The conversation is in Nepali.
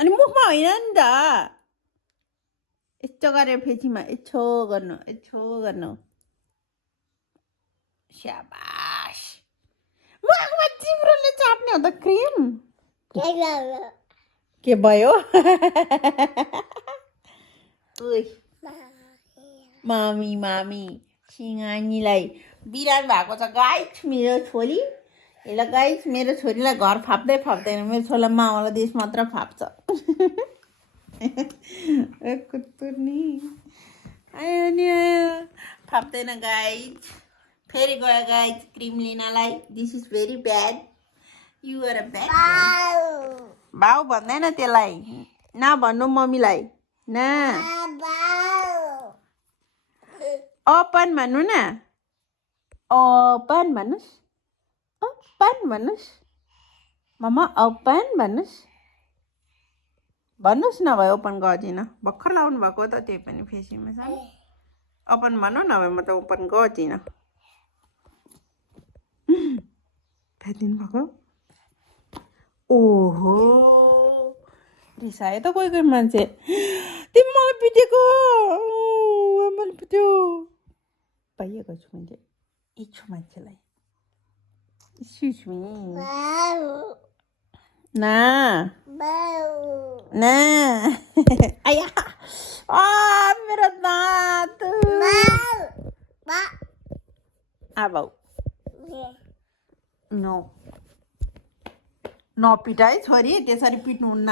अनि मुखमा होइन नि त यस्तो गरेर फेसीमा यछो गर्नु स्याबास मुखमा चिम्रोले चाप्ने हो त क्रिम के भयो मामी सिंगानीलाई बिरामी भएको छ गाइस मेरो छोरी यसलाई गाइस मेरो छोरीलाई घर फाप्दै फाप्दैन मेरो छोरीलाई मावाला देश मात्र फाप्छ कुत्तुर नि आयो नि फाप्दैन गाइस फेरि गयो गाइस क्रिम लिनलाई this is very bad you are a bad boy भन्दैन त्यसलाई नभन्नु मम्मीलाई न ओपन भन्नु न ओपन भन्नुहोस् मम्मा ओपन भन्नुहोस् नभए ओपन गर्दिनँ भर्खर लाउनु भएको त त्यही पनि फेसीमा छ ओपन भन्नु नभए म त ओपन गर्दिनँ फ्याँकिदिनु भएको ओहो रिसायो त कोही मान्छे तिमी मलाई पिटेको मैले पिट्यो पाइएको छु मैले इच्छु मान्छेलाई ना आया मेरो दाँत आबाउ नो नपिटाइ छोरी त्यसरी पिट्नुहुन्न